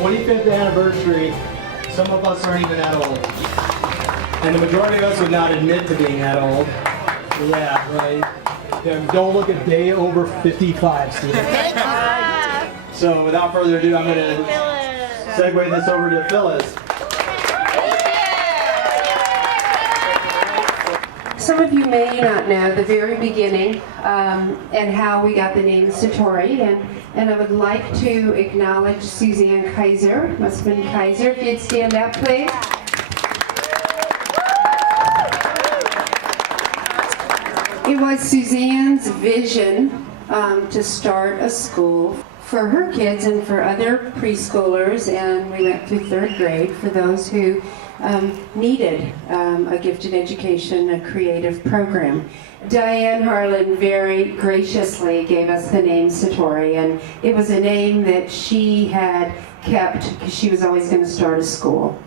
25th anniversary. Some of us aren't even that old. And the majority of us would not admit to being that old. Yeah, right. Don't look a day over 55, Steve. So without further ado, I'm going to segue this over to Phyllis. Some of you may not know the very beginning and how we got the name Satori, and I would like to acknowledge Suzanne Kaiser, must have been Kaiser, if you'd stand up please. It was Suzanne's vision to start a school for her kids and for other preschoolers, and we went through 3rd grade for those who needed a gifted education, a creative program. Diane Harlan very graciously gave us the name Satori, and it was a name that she had kept because she was always going to start a school.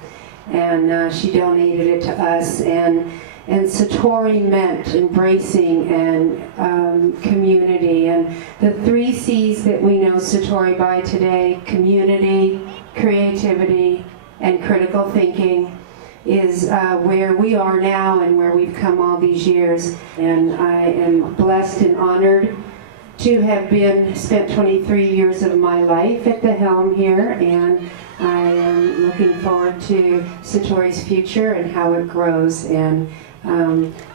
And she donated it to us, and Satori meant embracing and community, and the 3 C's that we know Satori by today, community, creativity, and critical thinking, is where we are now and where we've come all these years. And I am blessed and honored to have spent 23 years of my life at the helm here, and I am looking forward to Satori's future and how it grows. And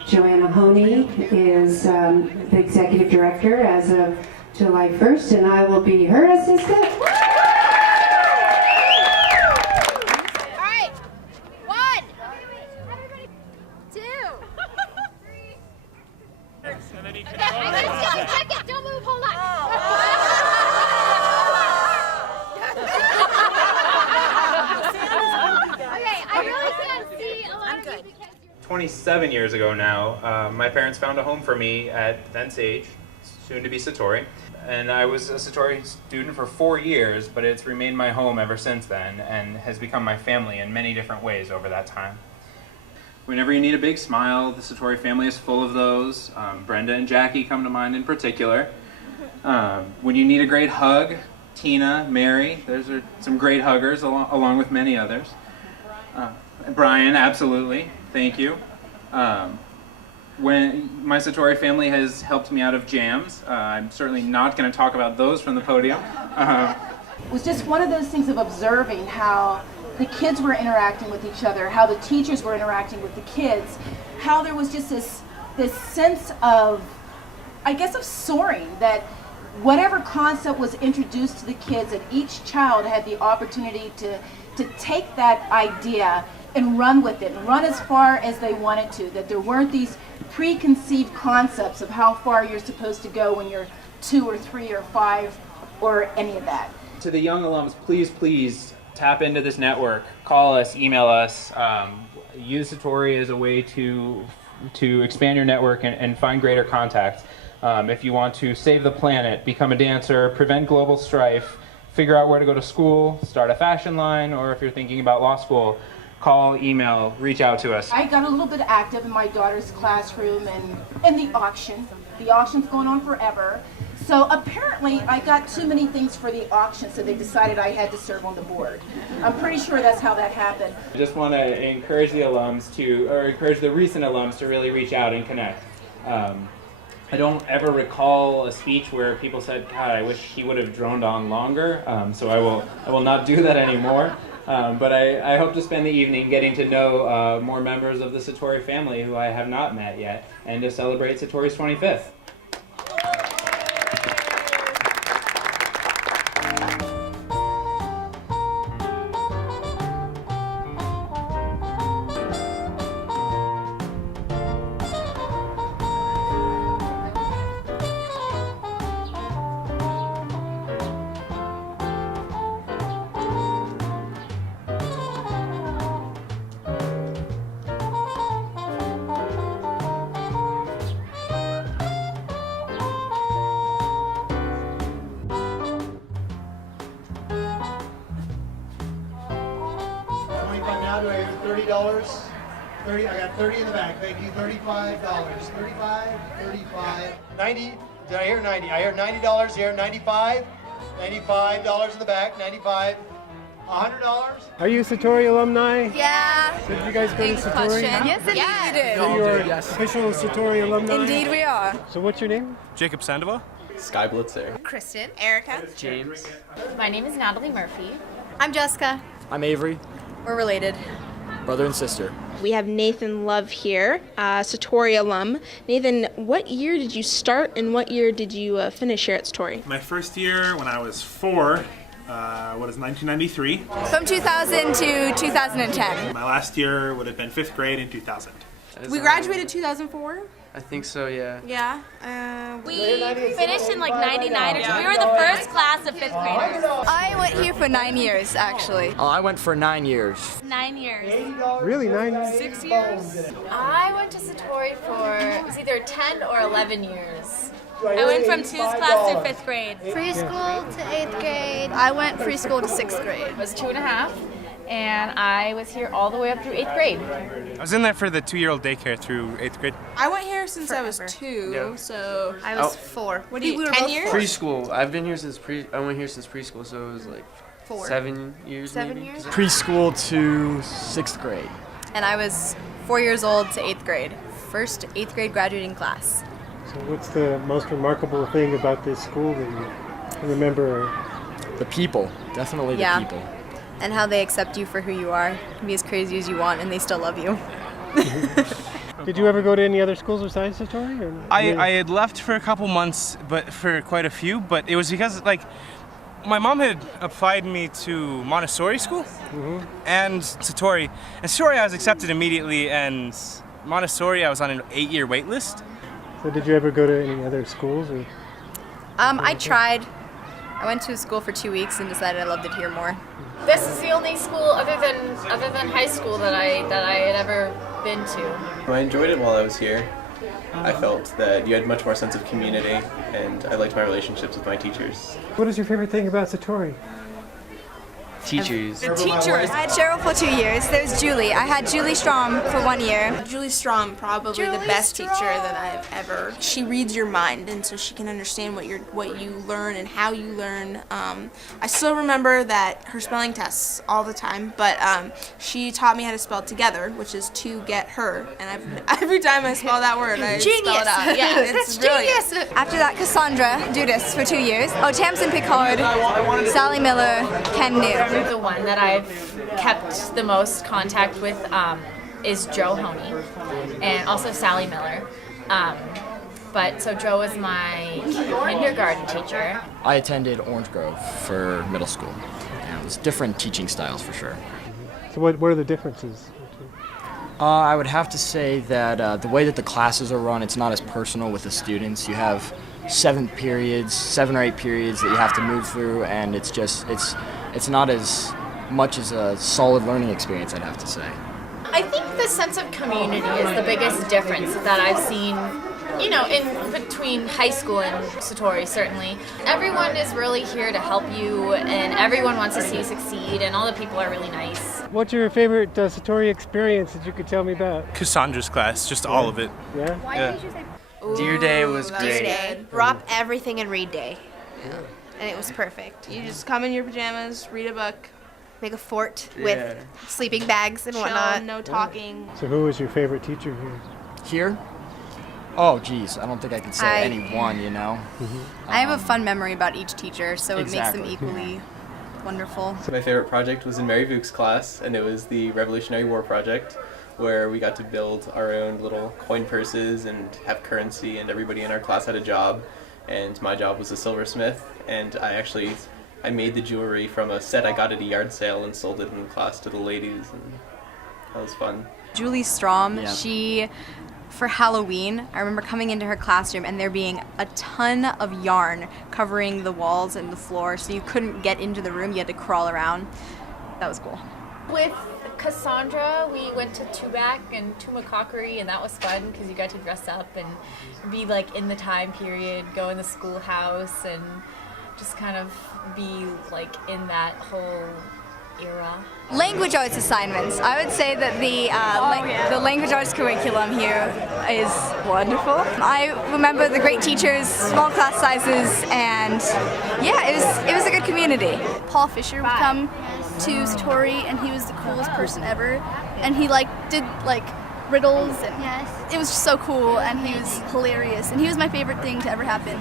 Joanna Honey is the executive director as of July 1st, and I will be her assistant. Don't move, hold on. 27 years ago now, my parents found a home for me at then Sage, soon to be Satori. And I was a Satori student for 4 years, but it's remained my home ever since then and has become my family in many different ways over that time. Whenever you need a big smile, the Satori family is full of those. Brenda and Jackie come to mind in particular. When you need a great hug, Tina, Mary, those are some great huggers along with many others. Brian, absolutely, thank you. When my Satori family has helped me out of jams, I'm certainly not going to talk about those from the podium. It was just one of those things of observing how the kids were interacting with each other, how the teachers were interacting with the kids, how there was just this sense of, I guess, of soaring, that whatever concept was introduced to the kids, and each child had the opportunity to take that idea and run with it, and run as far as they wanted to, that there weren't these preconceived concepts of how far you're supposed to go when you're 2 or 3 or 5 or any of that. To the young alums, please tap into this network. Call us, email us. Use Satori as a way to expand your network and find greater contacts. If you want to save the planet, become a dancer, prevent global strife, figure out where to go to school, start a fashion line, or if you're thinking about law school, call, email, reach out to us. I got a little bit active in my daughter's classroom and the auction. The auction's going on forever. So apparently I got too many things for the auction, so they decided I had to serve on the board. I'm pretty sure that's how that happened. I just want to encourage the alums encourage the recent alums to really reach out and connect. I don't ever recall a speech where people said, God, I wish he would have droned on longer, so I will not do that anymore. But I hope to spend the evening getting to know more members of the Satori family who I have not met yet, and to celebrate Satori's 25th. Now do I hear $30? 30. I got 30 in the back. Thank you. $35. 35. 35. 90. Did I hear 90? I heard $90 here. 95. $95 in the back. 95. $100. Are you Satori alumni? Yeah. Did you guys go to Satori? Yes, indeed we did. So you're official Satori alumni? Indeed we are. So what's your name? Jacob Sandoval. Sky Blitzer. Kristen. Erica. James. My name is Natalie Murphy. I'm Jessica. I'm Avery. We're related. Brother and sister. We have Nathan Love here, Satori alum. Nathan, what year did you start and what year did you finish here at Satori? My first year when I was 4, 1993. From 2000 to 2010. My last year would have been 5th grade in 2000. We graduated 2004. I think so, yeah. Yeah. We finished in like 99 or something. We were the first class of 5th graders. I went here for 9 years, actually. Oh, I went for 9 years. 9 years. Really? 9? 6 years. I went to Satori for it was either 10 or 11 years. I went from 2th class through 5th grade. Preschool to 8th grade. I went preschool to 6th grade. It was 2.5, and I was here all the way up through 8th grade. I was in there for the 2-year-old daycare through 8th grade. I went here since I was 2, so I was 4. what do you? 10 years? Preschool. I've been here since I went here since preschool, so it was like 4. 7 years 7 maybe. years? Preschool to 6th grade. And I was 4 years old to 8th grade. First 8th grade graduating class. So what's the most remarkable thing about this school that you remember? The people. Definitely the Yeah. people. And how they accept you for who you are. You can be as crazy as you want and they still love you. Did you ever go to any other schools besides Satori? Or? I had left for a couple months, but for quite a few, but it was because like my mom had applied me to Montessori school and Satori. And Satori I was accepted immediately, and Montessori I was on an 8-year wait list. So did you ever go to any other schools? Or? I tried. I went to a school for 2 weeks and decided I loved it here more. This is the only school other than high school that I had ever been to. I enjoyed it while I was here. I felt that you had much more sense of community, and I liked my relationships with my teachers. What is your favorite thing about Satori? Teachers. Teachers. I had Cheryl for 2 years. There's Julie. I had Julie Strom for 1 year. Julie Strom, probably the Julie best Strom. teacher that I've ever. She reads your mind, and so she can understand what you learn and how you learn. I still remember that her spelling tests all the time, but she taught me how to spell together, which is to get her. And every time I spell that word, I spell it out. Yeah, it's Genius. After that, Cassandra Dudas for 2 years. Oh, Tamsin Picard, Sally Miller, Ken New. The one that I've kept the most contact with is Joe Honey, and also Sally Miller. But so Joe was my kindergarten teacher. I attended Orange Grove for middle school. And it was different teaching styles for sure. So what are the differences? I would have to say that the way that the classes are run, it's not as personal with the students. You have 7 or 8 periods that you have to move through, and it's not as much as a solid learning experience, I'd have to say. I think the sense of community is the biggest difference that I've seen, in between high school and Satori, certainly. Everyone is really here to help you, and everyone wants to see you succeed, and all the people are really nice. What's your favorite Satori experience that you could tell me about? Cassandra's class, just all of it. Yeah? Deer Day was Deer great. Day. Drop everything and read day. Yeah. And it was perfect. You just come in your pajamas, read a book, Make a fort with sleeping bags and whatnot. chill, no talking. So who was your favorite teacher here? Here? Oh, geez, I don't think I can say any one, I have a fun memory about each teacher, so it makes them Exactly. equally wonderful. So my favorite project was in Mary Vuk's class, and it was the Revolutionary War project, where we got to build our own little coin purses and have currency, and everybody in our class had a job, and my job was a silversmith, and I made the jewelry from a set I got at a yard sale and sold it in the class to the ladies, and that was fun. Julie Strom, Yeah. she, for Halloween, I remember coming into her classroom and there being a ton of yarn covering the walls and the floor, so you couldn't get into the room, you had to crawl around. That was cool. With Cassandra, we went to Tubac and Tumacockery, and that was fun because you got to dress up and be like in the time period, go in the schoolhouse, and just kind of be like in that whole era. Language arts assignments. I would say that the language arts curriculum here is wonderful. I remember the great teachers, small class sizes, and yeah, it was a good community. Paul Fisher would come to Satori, and he was the coolest person ever. And he did riddles, and it was just so cool, and he was hilarious, and he was my favorite thing to ever happen.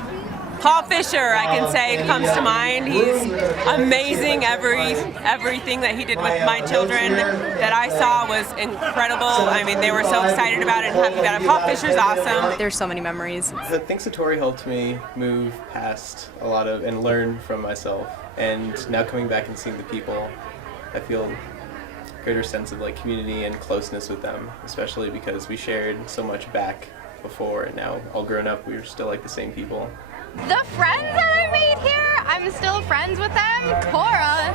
Paul Fisher, I can say, comes to mind. He's amazing. Everything that he did with my children that I saw was incredible. I mean, they were so excited about it and happy about it. Paul Fisher's awesome. There's so many memories. I think Satori helped me move past a lot of and learn from myself. And now coming back and seeing the people, I feel a greater sense of community and closeness with them, especially because we shared so much back before, and now all grown up, we're still the same people. The friends that I made here, I'm still friends with them. Cora.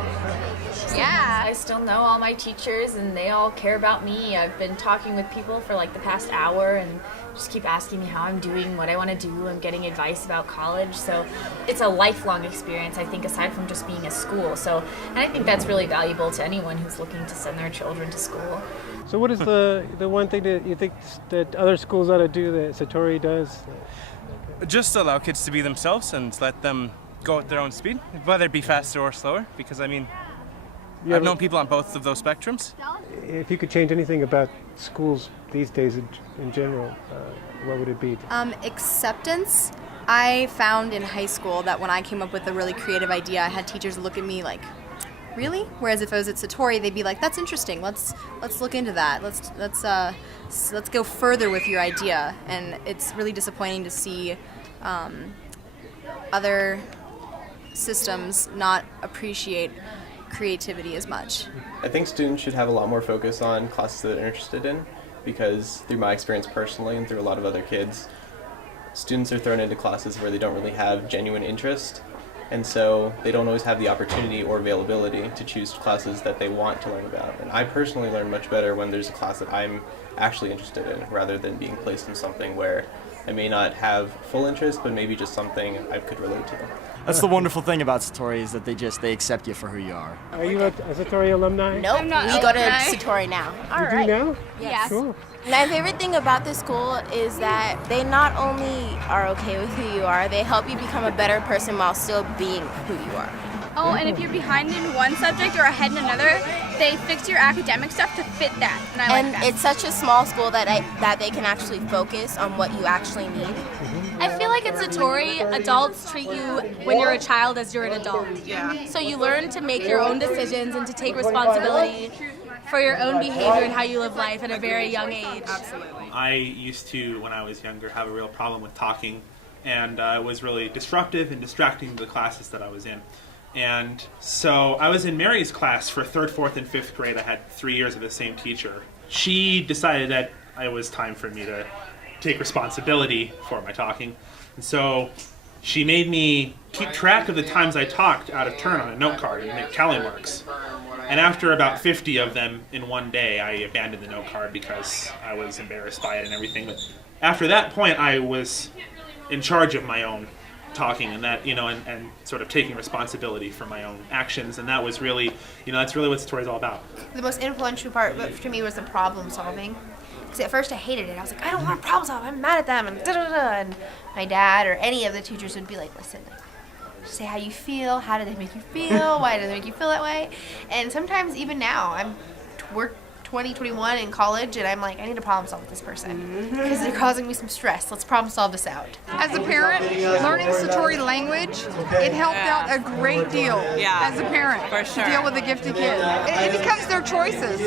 Yeah. I still know all my teachers and they all care about me. I've been talking with people for the past hour and just keep asking me how I'm doing, what I want to do. I'm getting advice about college. So it's a lifelong experience, I think, aside from just being a school. And I think that's really valuable to anyone who's looking to send their children to school. So what is the one thing that you think that other schools ought to do that Satori does? Just allow kids to be themselves and let them go at their own speed, whether it be faster or slower, because I've known people on both of those spectrums. If you could change anything about schools these days in general, what would it be? Acceptance. I found in high school that when I came up with a really creative idea, I had teachers look at me really? Whereas if I was at Satori, they'd be like, that's interesting. Let's look into that. Let's go further with your idea. And it's really disappointing to see other systems not appreciate creativity as much. I think students should have a lot more focus on classes that they're interested in, because through my experience personally and through a lot of other kids, students are thrown into classes where they don't really have genuine interest. And so they don't always have the opportunity or availability to choose classes that they want to learn about. And I personally learn much better when there's a class that I'm actually interested in, rather than being placed in something where I may not have full interest, but maybe just something I could relate to. That's the wonderful thing about Satori, is that they accept you for who you are. Are you a Satori alumni? Nope, we go to Satori now. You do now? Yes. Cool. My favorite thing about this school is that they not only are okay with who you are, they help you become a better person while still being who you are. Oh, and if you're behind in one subject or ahead in another, they fix your academic stuff to fit that, and I like that. And it's such a small school that they can actually focus on what you actually need. I feel like at Satori, adults treat you when you're a child as you're an adult. Yeah. So you learn to make your own decisions and to take responsibility for your own behavior and how you live life at a very young age. Absolutely. I used to, when I was younger, have a real problem with talking, and it was really disruptive and distracting to the classes that I was in. And so I was in Mary's class for 3rd, 4th, and 5th grade. I had 3 years of the same teacher. She decided that it was time for me to take responsibility for my talking. And so she made me keep track of the times I talked out of turn on a note card and make tally marks. And after about 50 of them in one day, I abandoned the note card because I was embarrassed by it and everything. But after that point, I was in charge of my own talking, and that, and sort of taking responsibility for my own actions, and that was really, that's really what Satori is all about. The most influential part to me was the problem solving. Because at first I hated it. I was like, I don't want to problem solve. I'm mad at them. And da-da-da. And my dad or any of the teachers would be like, listen, say how you feel. How do they make you feel? Why do they make you feel that way? And sometimes even now, we're 20, 21 in college, and I'm like, I need to problem solve with this person because they're causing me some stress. Let's problem solve this out. As a parent, learning Satori language, it helped out a great deal as a parent to deal with a gifted kid. It becomes their choices.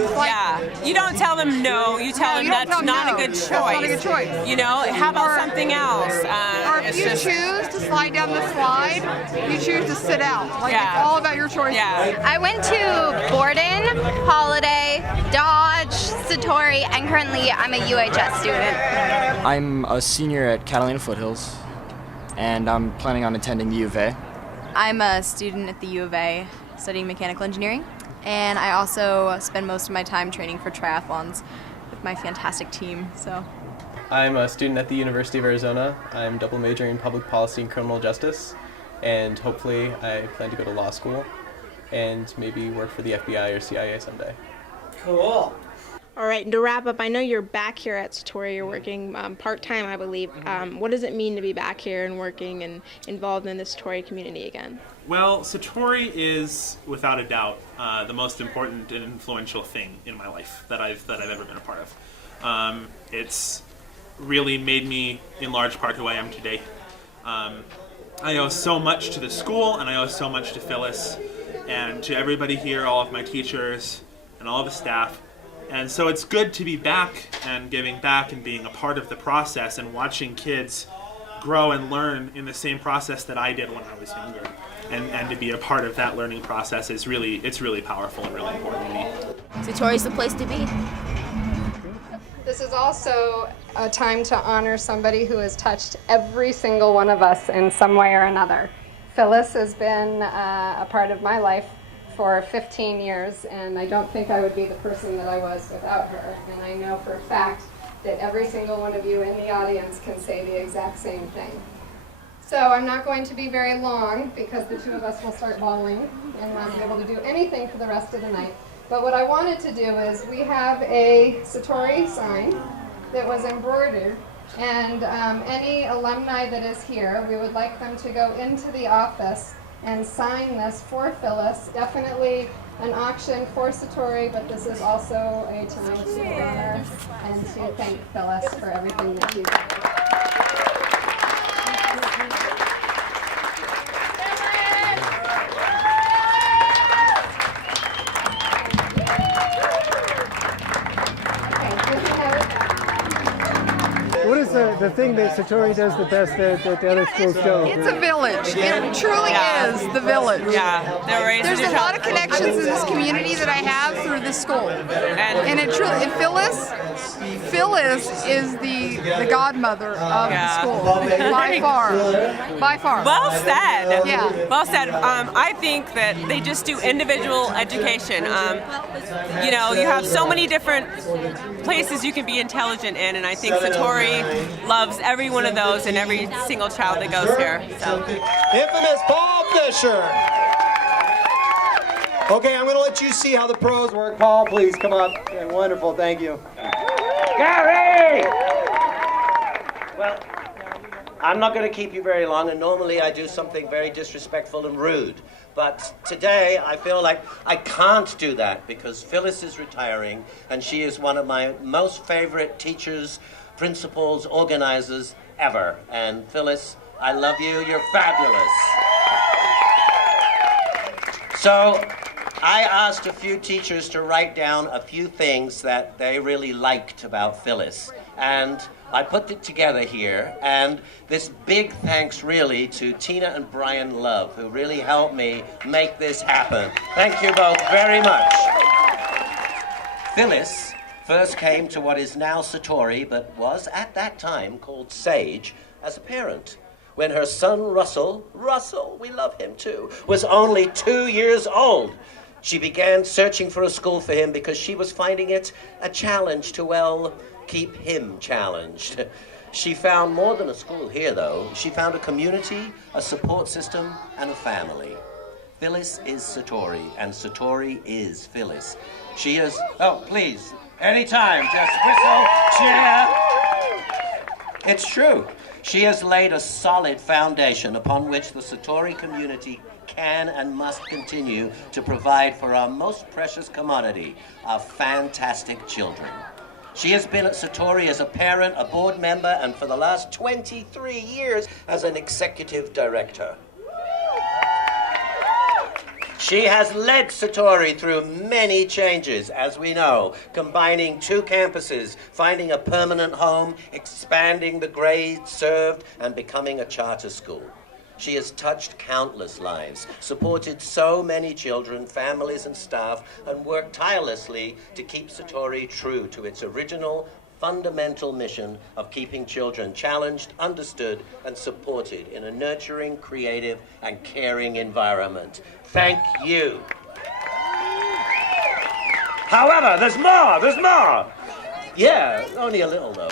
You don't tell them no, you tell them that's not a good choice. That's not a good choice. How about something else? Or if you choose to slide down the slide, you choose to sit out. It's all about your choices. I went to Borden, Holiday, Dodge, Satori, and currently I'm a UHS student. I'm a senior at Catalina Foothills, and I'm planning on attending the U of A. I'm a student at the U of A studying mechanical engineering, and I also spend most of my time training for triathlons with my fantastic team. I'm a student at the University of Arizona. I'm double majoring in public policy and criminal justice, and hopefully I plan to go to law school and maybe work for the FBI or CIA someday. Cool. All right, and to wrap up, I know you're back here at Satori. You're working part-time, I believe. What does it mean to be back here and working and involved in the Satori community again? Well, Satori is, without a doubt, the most important and influential thing in my life that I've ever been a part of. It's really made me, in large part, who I am today. I owe so much to the school, and I owe so much to Phyllis, and to everybody here, all of my teachers, and all of the staff. And so it's good to be back and giving back and being a part of the process and watching kids grow and learn in the same process that I did when I was younger. And to be a part of that learning process is really powerful and really important to me. Satori's the place to be. This is also a time to honor somebody who has touched every single one of us in some way or another. Phyllis has been a part of my life for 15 years, and I don't think I would be the person that I was without her. And I know for a fact that every single one of you in the audience can say the exact same thing. So I'm not going to be very long because the two of us will start bawling and not be able to do anything for the rest of the night. But what I wanted to do is we have a Satori sign that was embroidered, and any alumni that is here, we would like them to go into the office and sign this for Phyllis. Definitely an auction for Satori, but this is also a time to honor and to thank Phyllis for everything that you did. What is the thing that Satori does the best that the other schools don't? It's a village. It truly is the village. Yeah, there's a lot of connections in this community that I have through the school, and it truly. And Phyllis is the godmother of the school by far. Well said. Yeah. Well said. I think that they just do individual education. You know, you have so many different places you can be intelligent in, and I think Satori loves every one of those and every single child that goes here. So. Infamous Paul Fisher. Okay, I'm going to let you see how the pros work. Paul, please come up. Okay, wonderful, thank you. Gary! Well, I'm not going to keep you very long, and normally I do something very disrespectful and rude. But today I feel like I can't do that because Phyllis is retiring, and she is one of my most favorite teachers, principals, organizers ever. And Phyllis, I love you. You're fabulous. So I asked a few teachers to write down a few things that they really liked about Phyllis. And I put it together here, and this big thanks really to Tina and Brian Love, who really helped me make this happen. Thank you both very much. Phyllis first came to what is now Satori, but was at that time called Sage, as a parent. When her son Russell, we love him too, was only 2 years old. She began searching for a school for him because she was finding it a challenge to, well, keep him challenged. She found more than a school here, though. She found a community, a support system, and a family. Phyllis is Satori, and Satori is Phyllis. She is... Oh, please, anytime, just whistle, cheer. It's true. She has laid a solid foundation upon which the Satori community can and must continue to provide for our most precious commodity, our fantastic children. She has been at Satori as a parent, a board member, and for the last 23 years as an executive director. She has led Satori through many changes, as we know, combining 2 campuses, finding a permanent home, expanding the grades served, and becoming a charter school. She has touched countless lives, supported so many children, families, and staff, and worked tirelessly to keep Satori true to its original, fundamental mission of keeping children challenged, understood, and supported in a nurturing, creative, and caring environment. Thank you. However, there's more. Yeah, only a little, though.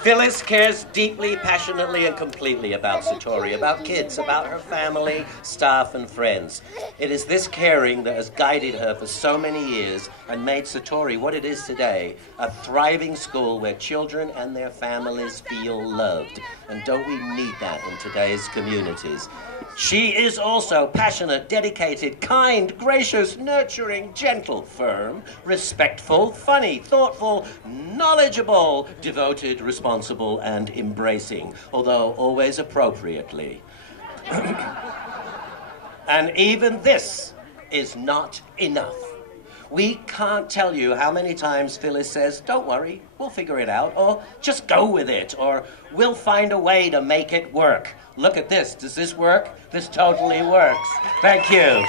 Phyllis cares deeply, passionately, and completely about Satori, about kids, about her family, staff, and friends. It is this caring that has guided her for so many years and made Satori what it is today, a thriving school where children and their families feel loved. And don't we need that in today's communities? She is also passionate, dedicated, kind, gracious, nurturing, gentle, firm, respectful, funny, thoughtful, knowledgeable, devoted, responsible, and embracing, although always appropriately. And even this is not enough. We can't tell you how many times Phyllis says, "Don't worry, we'll figure it out," or "Just go with it," or "We'll find a way to make it work." Look at this. Does this work? This totally works. Thank you.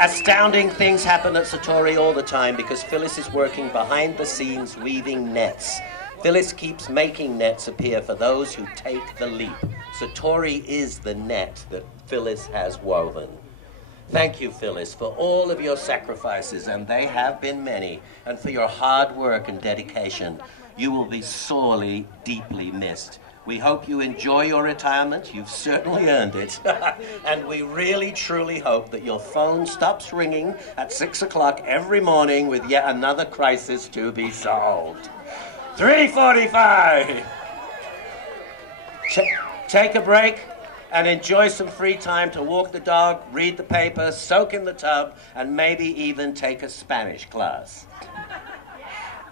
Astounding things happen at Satori all the time because Phyllis is working behind the scenes weaving nets. Phyllis keeps making nets appear for those who take the leap. Satori is the net that Phyllis has woven. Thank you, Phyllis, for all of your sacrifices, and they have been many, and for your hard work and dedication. You will be sorely, deeply missed. We hope you enjoy your retirement. You've certainly earned it. And we really, truly hope that your phone stops ringing at 6 o'clock every morning with yet another crisis to be solved. 3:45. Take a break and enjoy some free time to walk the dog, read the paper, soak in the tub, and maybe even take a Spanish class.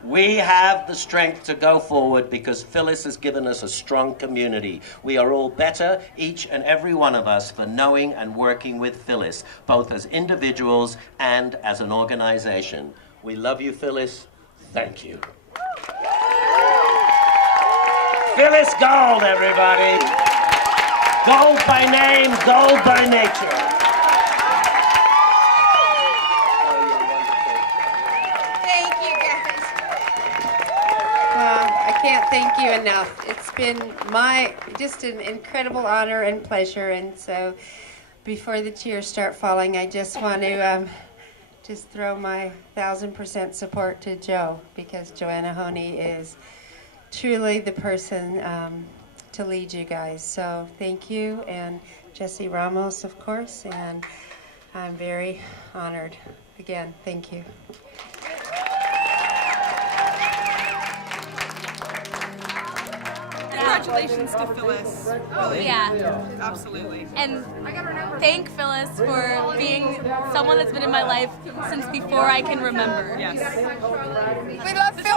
We have the strength to go forward because Phyllis has given us a strong community. We are all better, each and every one of us, for knowing and working with Phyllis, both as individuals and as an organization. We love you, Phyllis. Thank you. Phyllis Gold, everybody. Gold by name, gold by nature. Thank you, guys. I can't thank you enough. It's been just an incredible honor and pleasure. And so before the tears start falling, I just want to just throw my 1,000% support to Joe, because Joanna Honey is truly the person to lead you guys. So thank you, and Jesse Ramos, of course, and I'm very honored. Again, thank you. Congratulations to Phyllis. Oh, yeah. Absolutely. And thank Phyllis for being someone that's been in my life since before I can remember. Yes. We love Phyllis.